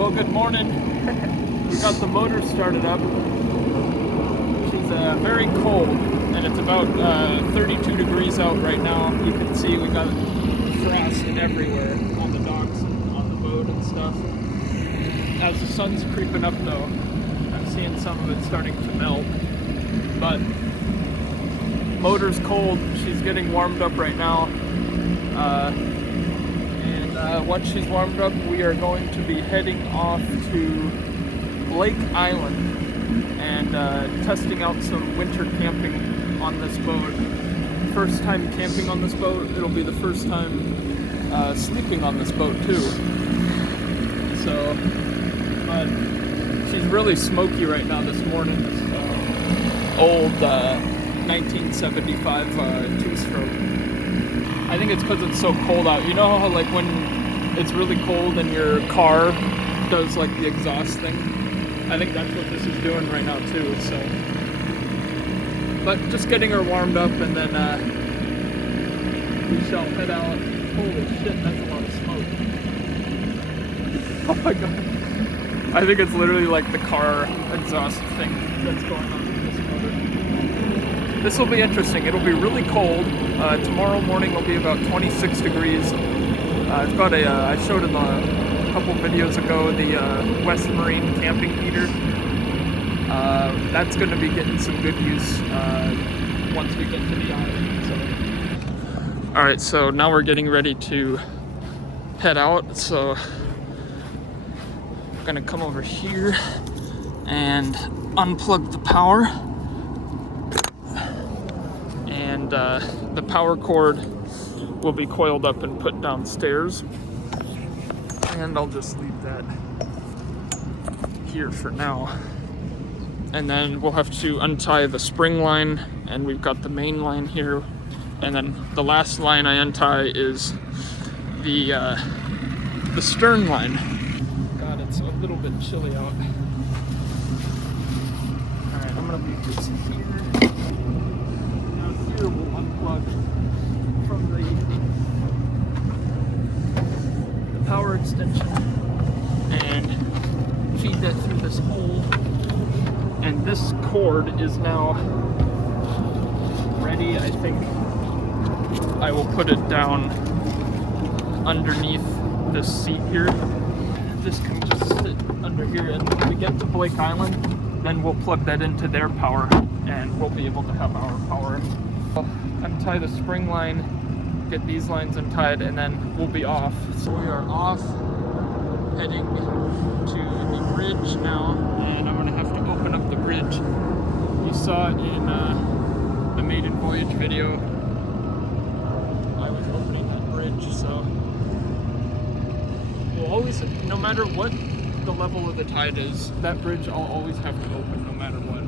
Well, good morning. We got the motor started up. She's very cold, and it's about 32 degrees out right now. You can see we got frost everywhere on the docks and on the boat and stuff. As the sun's creeping up though, I'm seeing some of it starting to melt. But motor's cold. She's getting warmed up right now. Once she's warmed up, we are going to be heading off to Blake Island and testing out some winter camping on this boat. First time camping on this boat. It'll be the first time sleeping on this boat too. So, but she's really smoky right now this morning. Old 1975 two-stroke. I think it's because it's so cold out. You know how like when it's really cold and your car does like the exhaust thing? I think that's what this is doing right now too, so. But just getting her warmed up and then we shall head out. Holy shit, that's a lot of smoke. Oh my god. I think it's literally like the car exhaust thing that's going on with this motor. This will be interesting. It'll be really cold. Tomorrow morning will be about 26 degrees. I've got I showed in a couple videos ago the West Marine camping heater. That's going to be getting some good use once we get to the island. So. Alright, so now we're getting ready to head out. So I'm going to come over here and unplug the power. And the power cord will be coiled up and put downstairs. And I'll just leave that here for now. And then we'll have to untie the spring line, and we've got the main line here. And then the last line I untie is the stern line. God, it's a little bit chilly out. All right, I'm gonna leave this here. Now here we'll unplug from the power extension and feed that through this hole. And this cord is now ready. I think I will put it down underneath this seat here. This can just sit under here, and when we get to Blake Island, then we'll plug that into their power and we'll be able to have our power. I'll untie the spring line, get these lines untied, and then we'll be off. So we are off, heading to the bridge now, and I'm gonna have to open up the bridge. You saw it in the maiden voyage video. I was opening that bridge, so we'll always, no matter what the level of the tide is, that bridge I'll always have to open no matter what.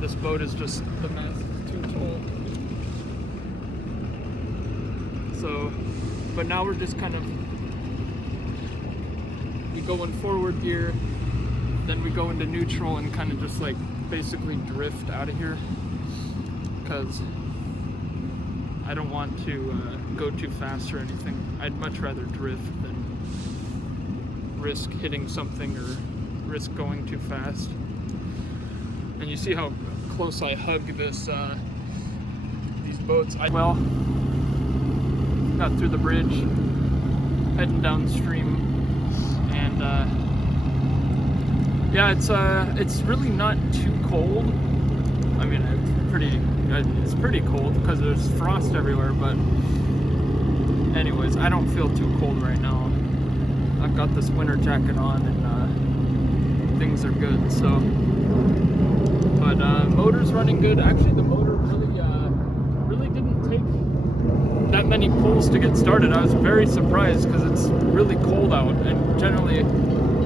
This boat is just, the mast is too tall. So, but now we're just kind of, we go in forward gear, then we go into neutral and kind of just like basically drift out of here, because I don't want to go too fast or anything. I'd much rather drift than risk hitting something or risk going too fast. And you see how close I hug this these boats. Well, got through the bridge, heading downstream, and yeah, it's really not too cold. I mean, it's pretty cold because there's frost everywhere, but anyways, I don't feel too cold right now. I've got this winter jacket on, and things are good. So, but motor's running good. Actually, the motor really didn't take that many pulls to get started. I was very surprised because it's really cold out, and generally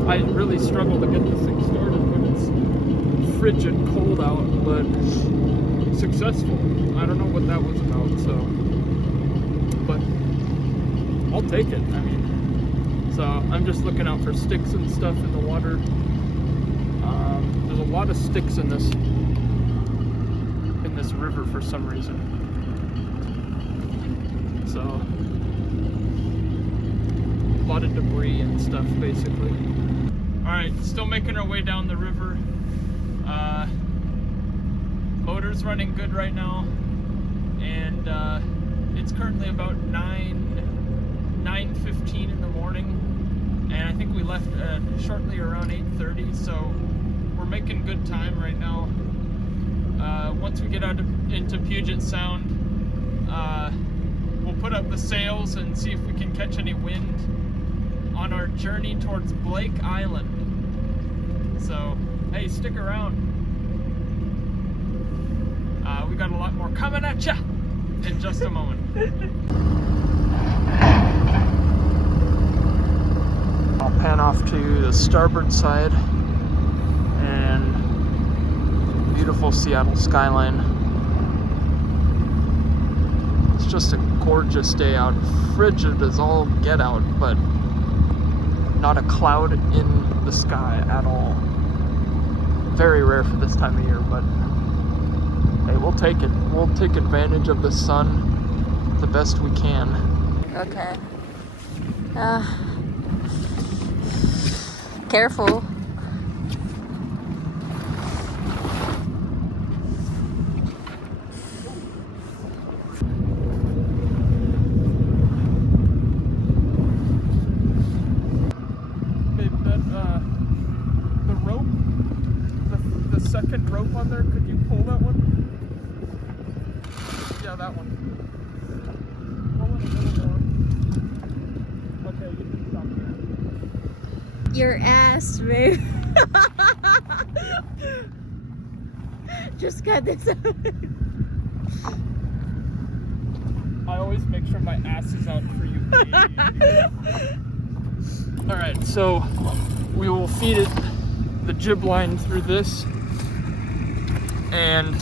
I really struggle to get this thing started when it's frigid cold out, but successful. I don't know what that was about, so, but I'll take it. I mean, so I'm just looking out for sticks and stuff in the water. There's a lot of sticks in this river for some reason. So, a lot of debris and stuff, basically. Alright, still making our way down the river. Motor's running good right now, and it's currently about 9:15 in the morning, and I think we left shortly around 8:30, so we're making good time right now. Once we get out into Puget Sound, we'll put up the sails and see if we can catch any wind on our journey towards Blake Island. So, hey, stick around. We got a lot more coming at ya in just a moment. I'll pan off to the starboard side, and beautiful Seattle skyline. It's just a gorgeous day out. Frigid as all get out, but not a cloud in the sky at all. Very rare for this time of year, but hey, we'll take it. We'll take advantage of the sun the best we can. Okay. Careful. The rope, the second rope on there, could you pull that one? Yeah, that one. Pull it a little more. Okay, you can stop there. Your ass, babe. Just cut this out. I always make sure my ass is out for you. Alright, so we will feed it the jib line through this, and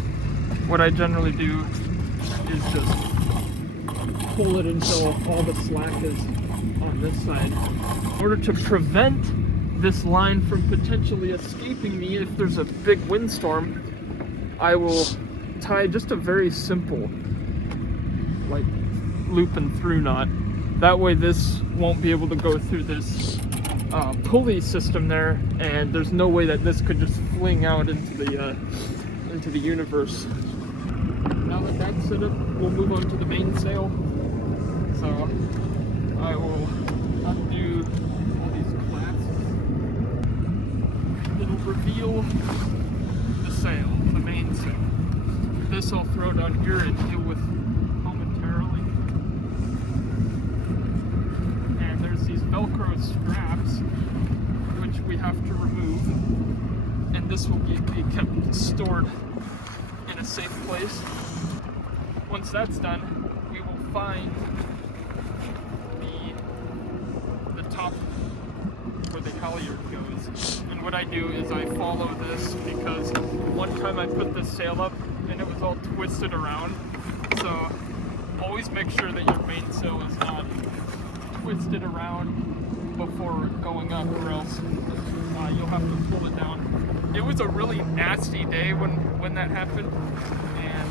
what I generally do is just pull it until all the slack is on this side. In order to prevent this line from potentially escaping me if there's a big windstorm, I will tie just a very simple, like, loop and through knot. That way this won't be able to go through this pulley system there, and there's no way that this could just fling out into the universe. Now that that's set up, we'll move on to the mainsail. So I will undo all these clasps. It'll reveal the sail, the mainsail. This I'll throw down here and deal with momentarily. And there's these Velcro straps which we have to remove, and this will be kept stored in a safe place. Once that's done, we will find the top where the halyard goes. And what I do is I follow this, because one time I put this sail up and it was all twisted around. So always make sure that your mainsail is not twisted around before going up, or else you'll have to pull it down. It was a really nasty day when that happened, and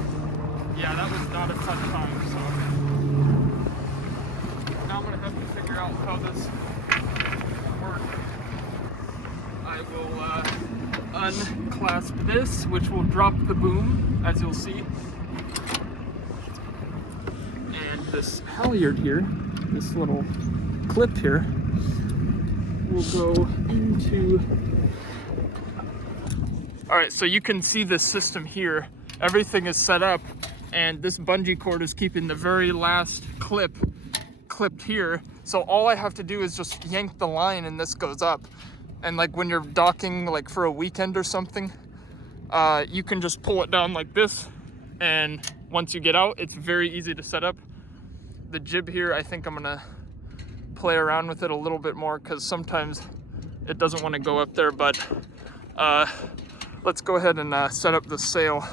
yeah, that was not a fun time. So now I'm gonna have to figure out how this works. I will unclasp this, which will drop the boom, as you'll see, and this halyard here, this little clip here, will go into... Alright, so you can see the system here. Everything is set up, and this bungee cord is keeping the very last clip clipped here. So all I have to do is just yank the line and this goes up. And like when you're docking like for a weekend or something, you can just pull it down like this, and once you get out, it's very easy to set up. The jib here, I think I'm gonna play around with it a little bit more, because sometimes it doesn't want to go up there, but let's go ahead and set up the sail.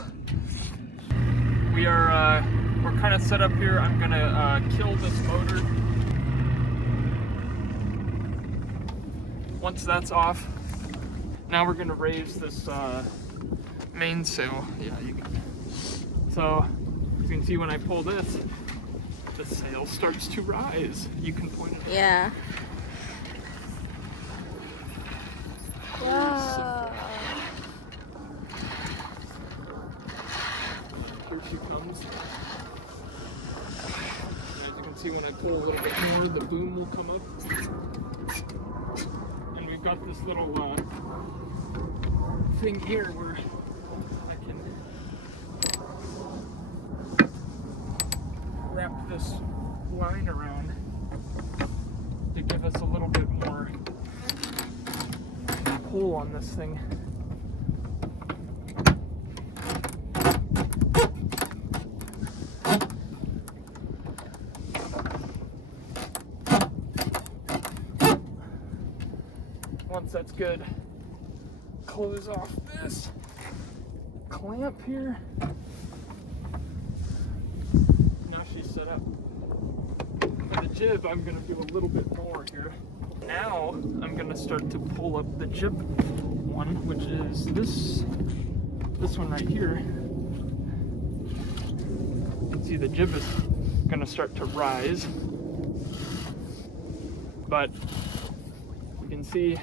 We're kind of set up here. I'm gonna kill this motor. Once that's off, now we're gonna raise this mainsail. Yeah, you can. So you can see when I pull this, the sail starts to rise. You can point it out. Yeah. pull a little bit more, the boom will come up. And we've got this little thing here where I can wrap this line around to give us a little bit more pull on this thing. Once that's good, close off this clamp here. Now she's set up. For the jib, I'm going to do a little bit more here. Now I'm going to start to pull up the jib one, which is this one right here. You can see the jib is going to start to rise, but you can see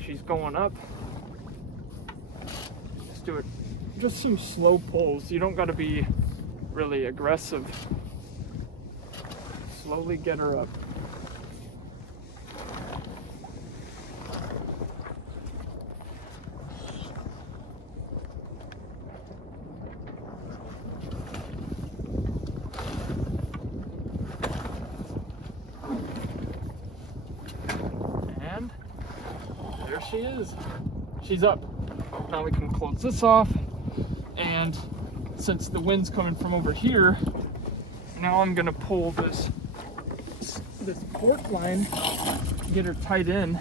she's going up. Let's do it. Just some slow pulls. You don't got to be really aggressive. Slowly get her up. And there she is. She's up. Now we can close this off. And since the wind's coming from over here, now I'm gonna pull this port line, get her tied in,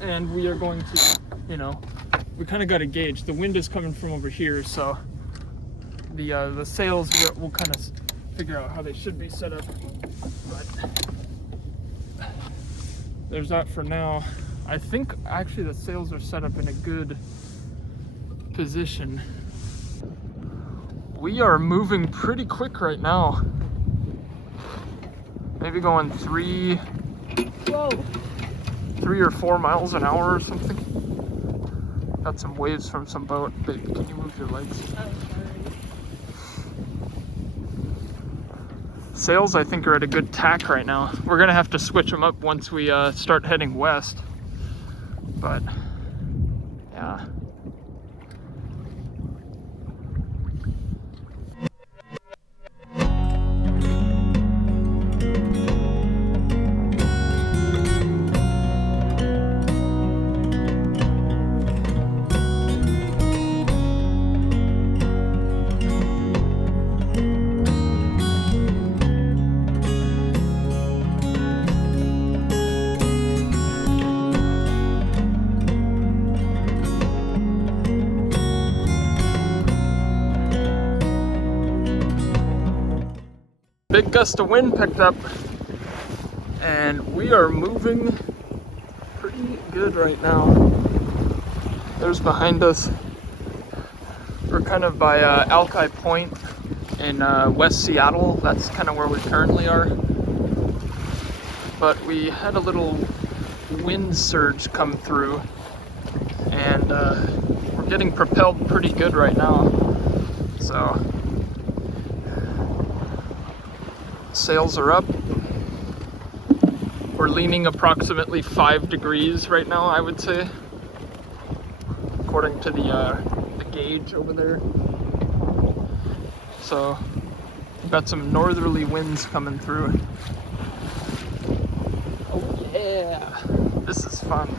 and we are going to, we kind of got to gauge. The wind is coming from over here, so the sails, we'll kind of figure out how they should be set up. But there's that for now. I think actually the sails are set up in a good position. We are moving pretty quick right now. Maybe going 3 or 4 miles an hour or something. Got some waves from some boat. Babe, can you move your legs? Sails, I think, are at a good tack right now. We're gonna have to switch them up once we start heading west. But yeah. Big gust of wind picked up, and we are moving pretty good right now. There's behind us. We're kind of by Alki Point in West Seattle. That's kind of where we currently are. But we had a little wind surge come through, and we're getting propelled pretty good right now. So sails are up. We're leaning approximately 5 degrees right now, I would say, according to the gauge over there. So we've got some northerly winds coming through. Oh yeah, this is fun.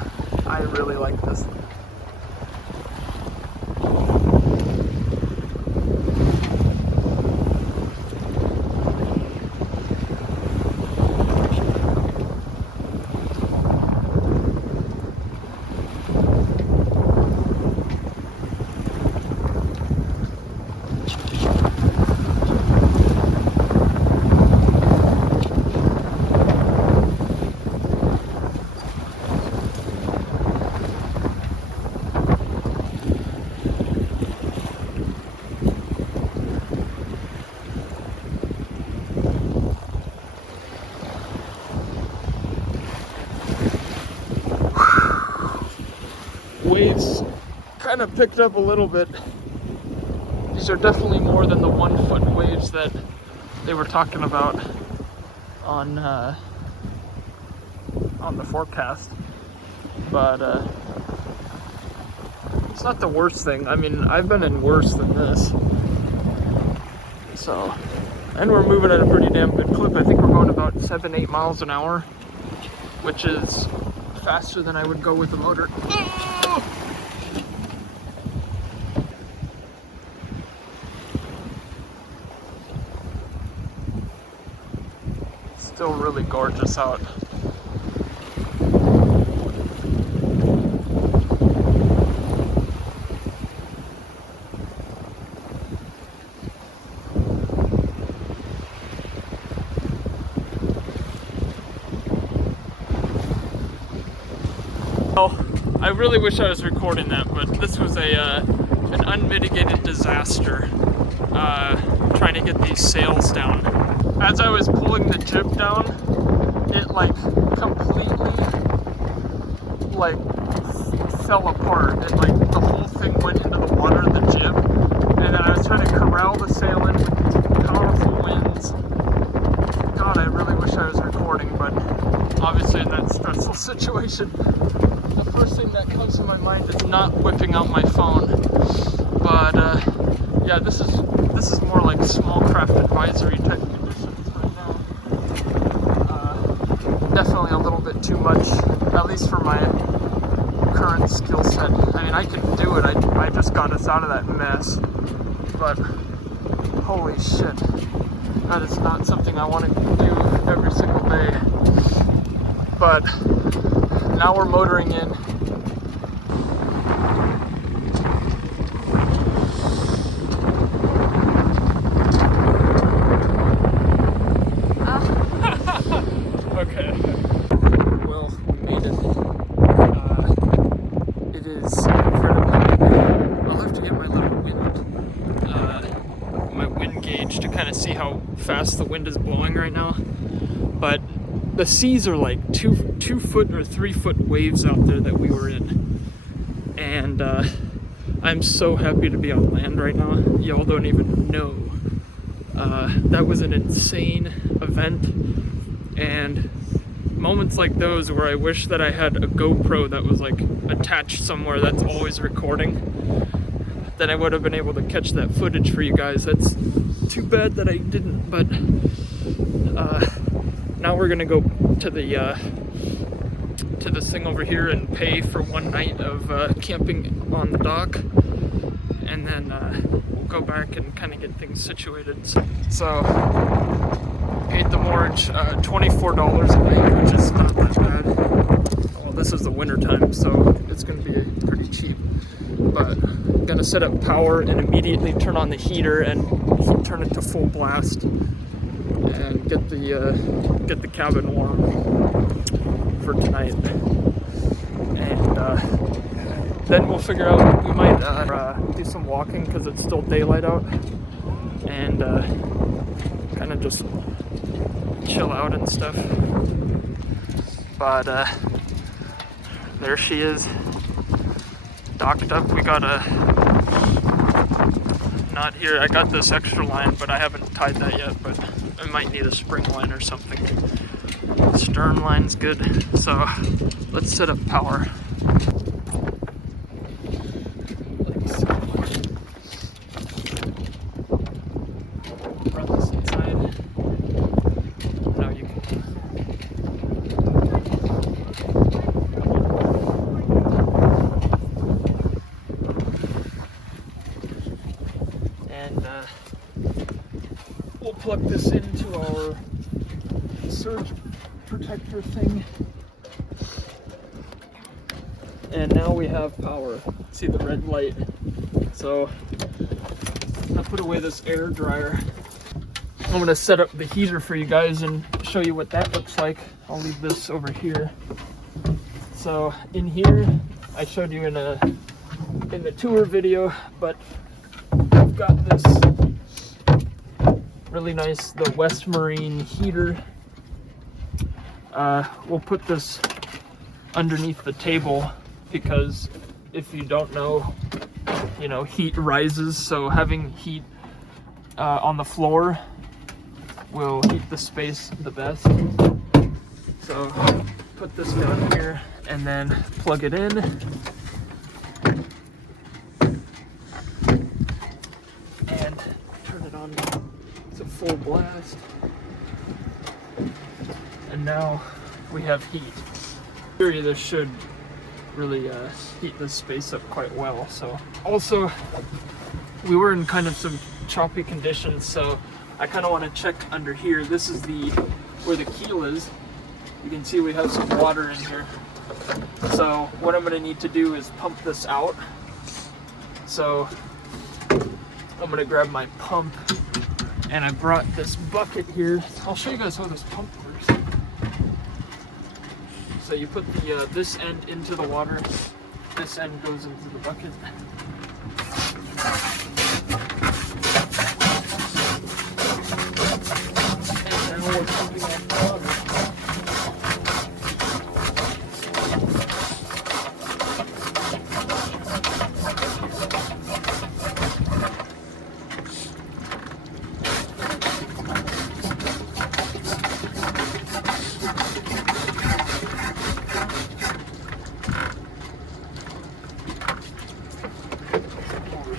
I really like this. Waves kind of picked up a little bit. These are definitely more than the 1 foot waves that they were talking about on the forecast. But it's not the worst thing. I mean, I've been in worse than this. So, and we're moving at a pretty damn good clip. I think we're going about 7-8 miles an hour, which is faster than I would go with the motor. Still really gorgeous out. I really wish I was recording that, but this was an unmitigated disaster trying to get these sails down. As I was pulling the jib down, it like completely like fell apart, and like the whole thing went into the water, the jib, and then I was trying to corral the sail in with these powerful winds. God, I really wish I was recording, but obviously in that stressful situation, the first thing that comes to my mind is not whipping out my phone. But yeah, this is more like small craft advisory type conditions right now. Definitely a little bit too much, at least for my current skill set. I mean, I can do it. I just got us out of that mess. But holy shit, that is not something I want to do every single day. But now we're motoring in. Okay. Well, we made it. It is incredibly. I'll have to get my little wind gauge to kind of see how fast the wind is blowing right now. But the seas are like 2 foot or 3 foot waves out there that we were in, and I'm so happy to be on land right now. Y'all don't even know. That was an insane event, and moments like those where I wish that I had a GoPro that was like attached somewhere that's always recording, then I would have been able to catch that footage for you guys. That's too bad that I didn't, but now we're gonna go to this thing over here and pay for one night of camping on the dock, and then we'll go back and kind of get things situated. So paid the mortgage $24 a night, which is not that bad. Well, this is the winter time, so it's gonna be pretty cheap. But I'm gonna set up power and immediately turn on the heater and turn it to full blast and get the cabin warm for tonight. And then we'll figure out, we might do some walking because it's still daylight out, and kind of just chill out and stuff. But there she is, docked up. We got a knot here. I got this extra line, but I haven't tied that yet, but I might need a spring line or something. Stern line's good, so let's set up power. Run this inside. Now you can. And we'll plug this into our surge protector thing, and now we have power. See the red light. So I put away this air dryer. I'm gonna set up the heater for you guys and show you what that looks like. I'll leave this over here. So in here, I showed you in the tour video, but I've got this really nice, the West Marine heater. We'll put this underneath the table because if you don't know, heat rises, so having heat on the floor will heat the space the best. So put this down here and then plug it in. And turn it on to full blast. And now we have heat. In theory, this should really heat this space up quite well. So also, we were in kind of some choppy conditions, so I kind of want to check under here. This is where the keel is. You can see we have some water in here. So what I'm going to need to do is pump this out. So I'm going to grab my pump, and I brought this bucket here. I'll show you guys how this pump works. So you put this end into the water, this end goes into the bucket. And now we're pumping out the water.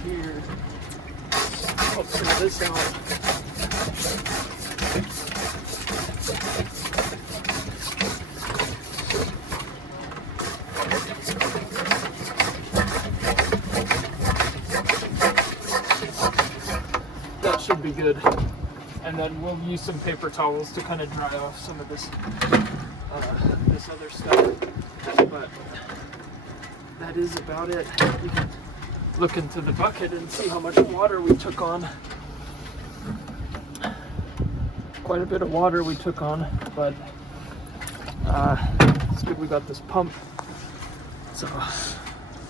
Here. Put some of this out. That should be good. And then we'll use some paper towels to kind of dry off some of this this other stuff. But that is about it. You can look into the bucket and see how much water we took on. Quite a bit of water we took on, but it's good we got this pump. So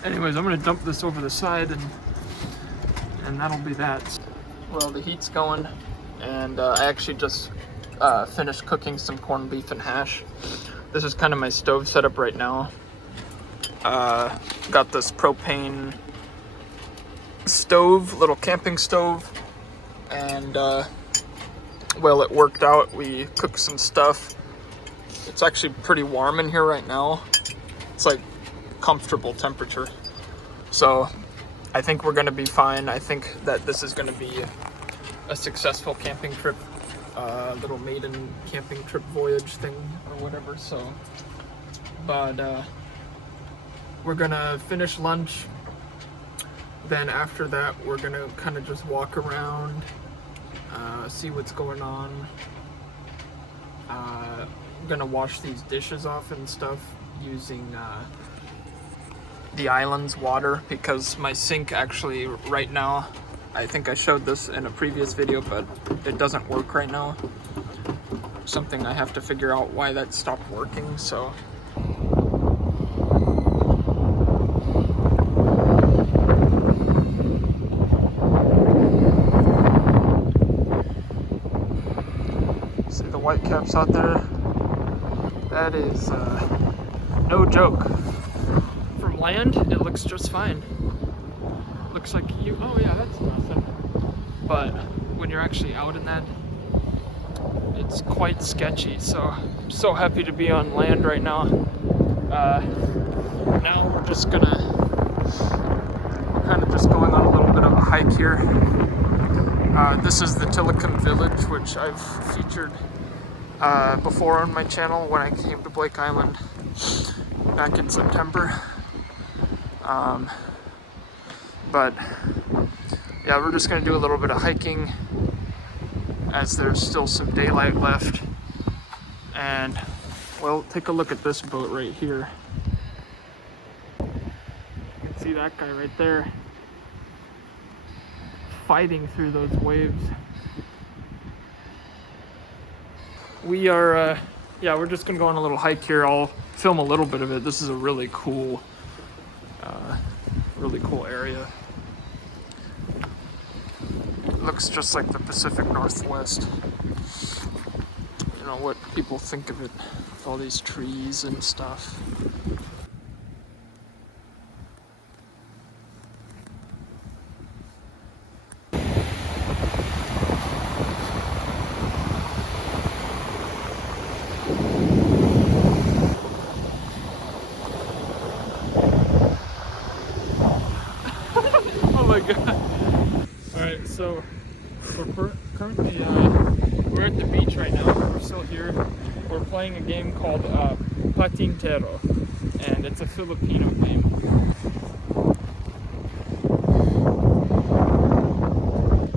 anyways, I'm gonna dump this over the side and that'll be that. Well, the heat's going, and I actually just finished cooking some corned beef and hash. This is kind of my stove setup right now. Got this propane stove, little camping stove, and well, it worked out. We cooked some stuff. It's actually pretty warm in here right now. It's like comfortable temperature, so I think we're gonna be fine. I think that this is gonna be a successful camping trip, little maiden camping trip voyage thing or whatever. So, but we're gonna finish lunch. Then after that, we're gonna kind of just walk around, see what's going on. I'm gonna wash these dishes off and stuff using the island's water, because my sink actually right now, I think I showed this in a previous video, but it doesn't work right now. Something I have to figure out why that stopped working. So white caps out there. That is no joke. From land, it looks just fine. Looks like you, oh yeah, that's nothing. But when you're actually out in that, it's quite sketchy. So I'm so happy to be on land right now. Now we're kind of just going on a little bit of a hike here. This is the Tillicum Village, which I've featured before on my channel when I came to Blake Island back in September. But yeah, we're just gonna do a little bit of hiking as there's still some daylight left. And well, take a look at this boat right here. You can see that guy right there fighting through those waves. We are, yeah, we're just gonna go on a little hike here. I'll film a little bit of it. This is a really cool area. It looks just like the Pacific Northwest. You know what people think of it, with all these trees and stuff. playing a game called Patintero, and it's a Filipino game.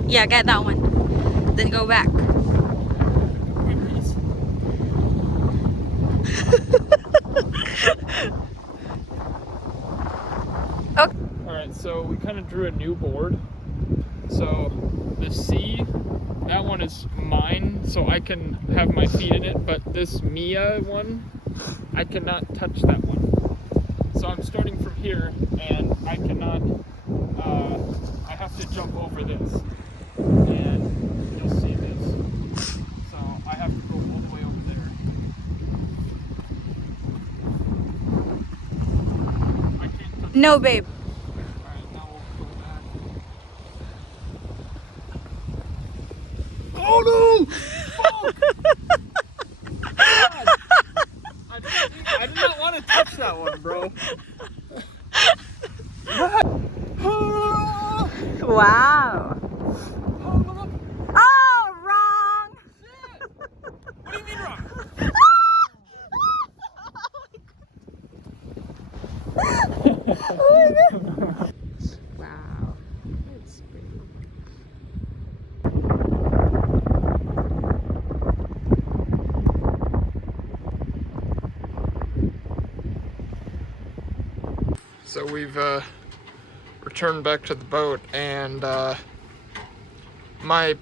Yeah, get that one. Then go back. Okay. Alright, so we kind of drew a new board. So the C, that one is mine, so I can have my feet in it, but this Mia one, I cannot touch that one. So I'm starting from here, and I cannot, I have to jump over this. And you'll see this. So I have to go all the way over there. I can't touch No, babe. Alright, now we'll go back. Oh no! Fuck! God! I did not want to touch that one, bro. Wow. Oh, wrong. Shit! What do you mean wrong? Wow. That's pretty. So we've returned back to the boat, and my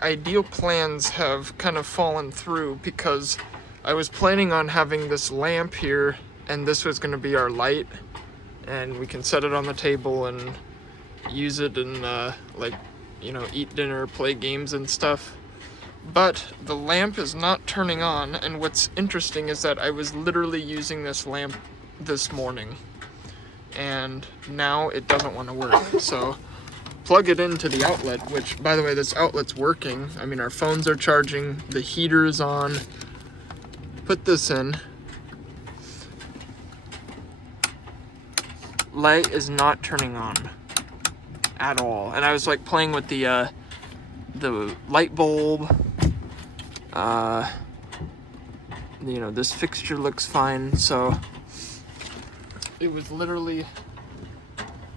ideal plans have kind of fallen through, because I was planning on having this lamp here, and this was going to be our light, and we can set it on the table and use it and like, you know, eat dinner, play games and stuff. But the lamp is not turning on, and what's interesting is that I was literally using this lamp this morning, and now it doesn't want to work. So plug it into the outlet, which, by the way, this outlet's working. I mean, our phones are charging, the heater is on. Put this in. Light is not turning on at all. And I was like playing with the light bulb. You know, this fixture looks fine. So it was literally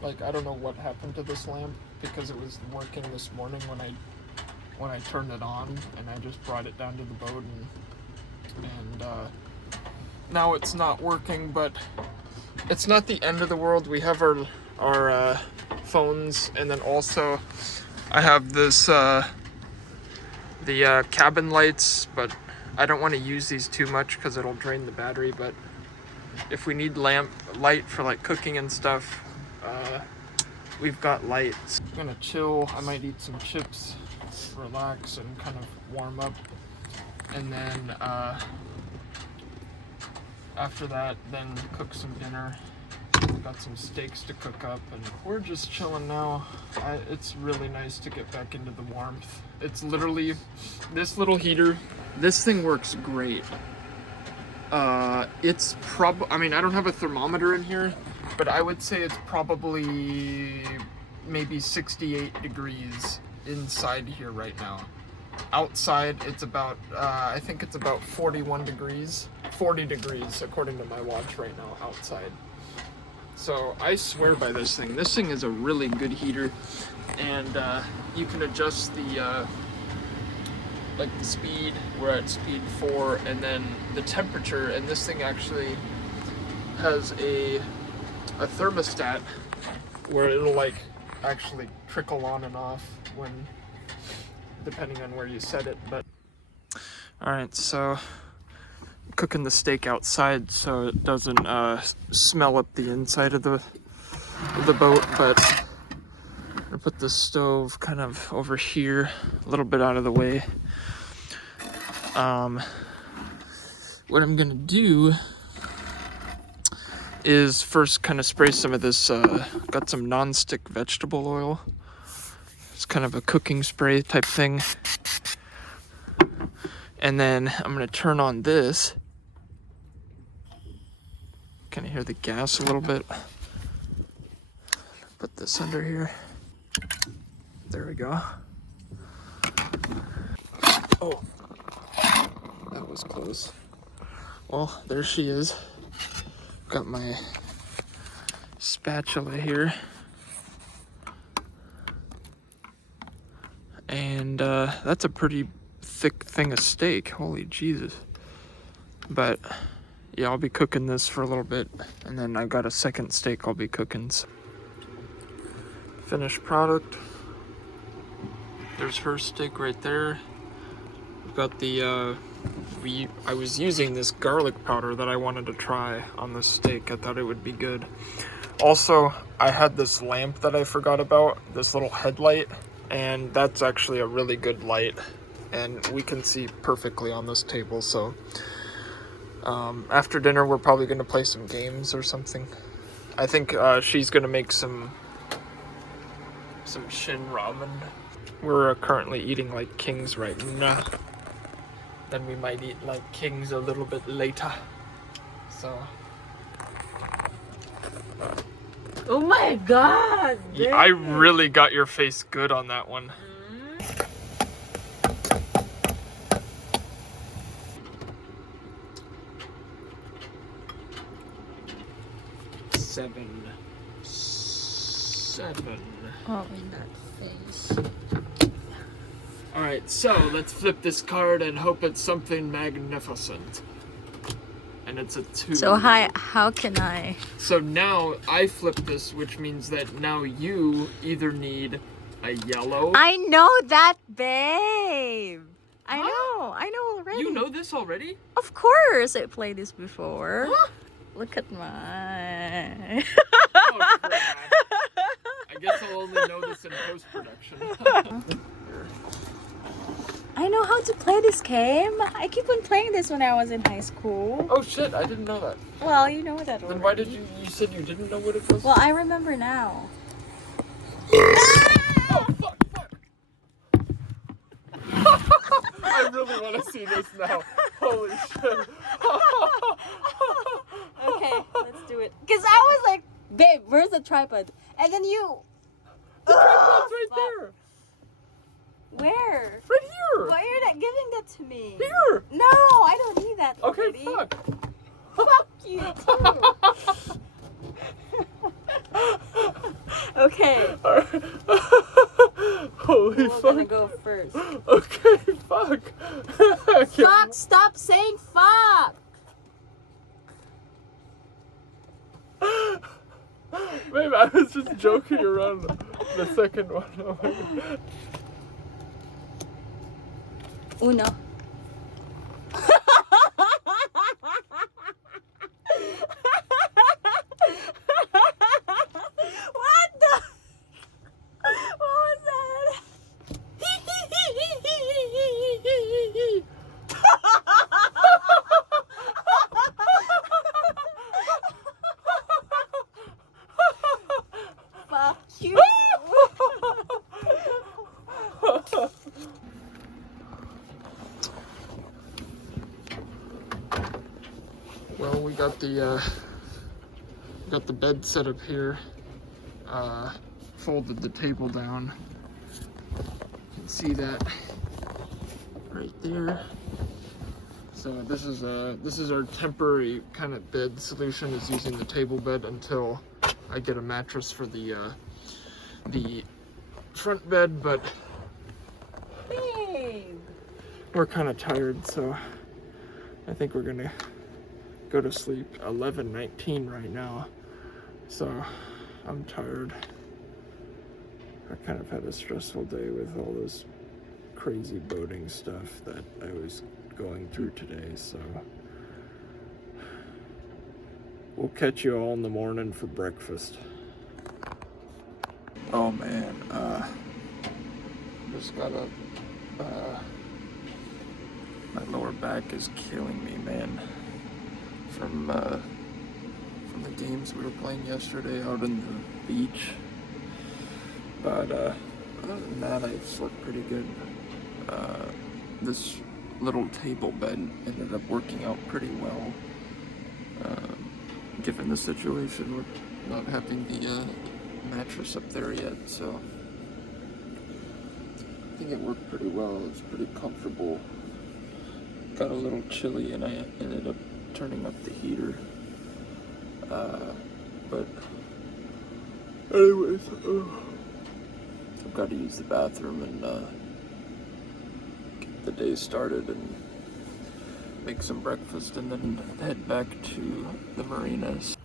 like, I don't know what happened to this lamp, because it was working this morning when I turned it on, and I just brought it down to the boat, and now it's not working. But it's not the end of the world. We have our phones, and then also I have this the cabin lights, but I don't want to use these too much because it'll drain the battery. But if we need light for like cooking and stuff, we've got lights. I'm gonna chill. I might eat some chips, relax, and kind of warm up, and then after that, then cook some dinner. We've got some steaks to cook up, and we're just chilling now. It's really nice to get back into the warmth. It's literally this little heater. This thing works great. It's I mean, I don't have a thermometer in here, but I would say it's probably maybe 68 degrees inside here right now. Outside, it's about, I think it's about 41 degrees, 40 degrees according to my watch right now outside. So I swear by this thing. This thing is a really good heater, and you can adjust the like the speed. We're at speed 4, and then the temperature. And this thing actually has a thermostat where it'll like actually trickle on and off when, depending on where you set it. But all right, so cooking the steak outside so it doesn't smell up the inside of the boat. But I put the stove kind of over here, a little bit out of the way. What I'm gonna do is first kind of spray some of this, got some non-stick vegetable oil. It's kind of a cooking spray type thing. And then I'm gonna turn on this. Can you hear the gas a little bit? Put this under here. There we go. Oh, that was close. Well, there she is. Got my spatula here. And that's a pretty thick thing of steak. Holy Jesus. But yeah, I'll be cooking this for a little bit. And then I've got a second steak I'll be cooking. So. Finished product. There's her steak right there. We've got the, I was using this garlic powder that I wanted to try on this steak. I thought it would be good. Also, I had this lamp that I forgot about, this little headlight, and that's actually a really good light, and we can see perfectly on this table. So after dinner, we're probably going to play some games or something. I think she's going to make some shin ramen. We're currently eating like kings right now. Then we might eat like kings a little bit later. So. Oh my god! Yeah, I really got your face good on that one. Seven. Oh, in that face. Alright, so let's flip this card and hope it's something magnificent. And it's a 2. So how can I? So now I flip this, which means that now you either need a yellow. I know that, babe. I know already. You know this already? Of course, I played this before. Huh? Look at my. Oh, crap. I guess I'll only know this in post-production. I know how to play this game. I keep on playing this when I was in high school. Oh shit, I didn't know that. Well, you know that already. Then why did you said you didn't know what it was? Well, I remember now. Oh, fuck. I really want to see this now. Holy shit. Okay, let's do it. Because I was like, babe, where's the tripod? And then you... The tripod's right there. Where? Right here. Why are you not giving that to me? Here. No, I don't need that Okay, already. fuck. Fuck you too. Okay. Holy We're fuck. gonna go first. Okay, fuck. Fuck, stop saying fuck. Babe, I was just joking around the second one. Oh my God. Uno. What the? What was that? Fuck you. Well, we got the bed set up here. Folded the table down. You can see that right there. So this is our temporary kind of bed solution, is using the table bed until I get a mattress for the front bed. But Babe. we're kind of tired, so I think we're gonna go to sleep. 11:19 right now, so I'm tired. I kind of had a stressful day with all this crazy boating stuff that I was going through today, so we'll catch you all in the morning for breakfast. Oh man, just got up. My lower back is killing me, man. From the games we were playing yesterday out on the beach. But other than that, I've slept pretty good. This little table bed ended up working out pretty well, given the situation with not having the mattress up there yet. So I think it worked pretty well. It was pretty comfortable. Got a little chilly, and I ended up turning up the heater. But anyways, I've got to use the bathroom and get the day started and make some breakfast and then head back to the marinas.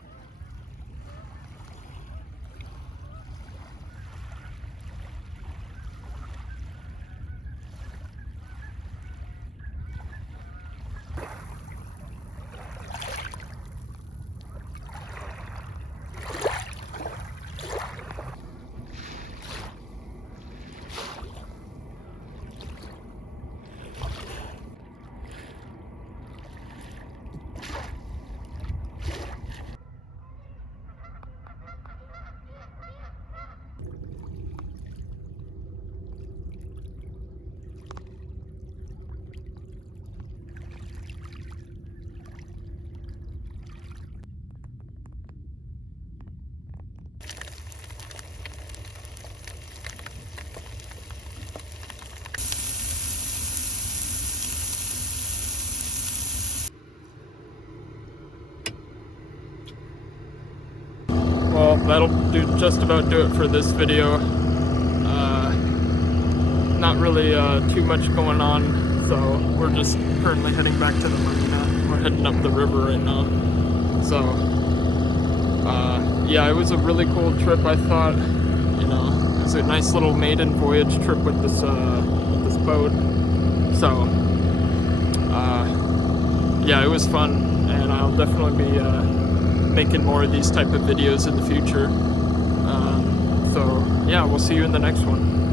Well, that'll just about do it for this video. Not really too much going on, so we're just currently heading back to the marina. We're heading up the river right now. So, yeah, it was a really cool trip. I thought, you know, it was a nice little maiden voyage trip with this boat. So, yeah, it was fun, and I'll definitely be making more of these type of videos in the future. So yeah, we'll see you in the next one.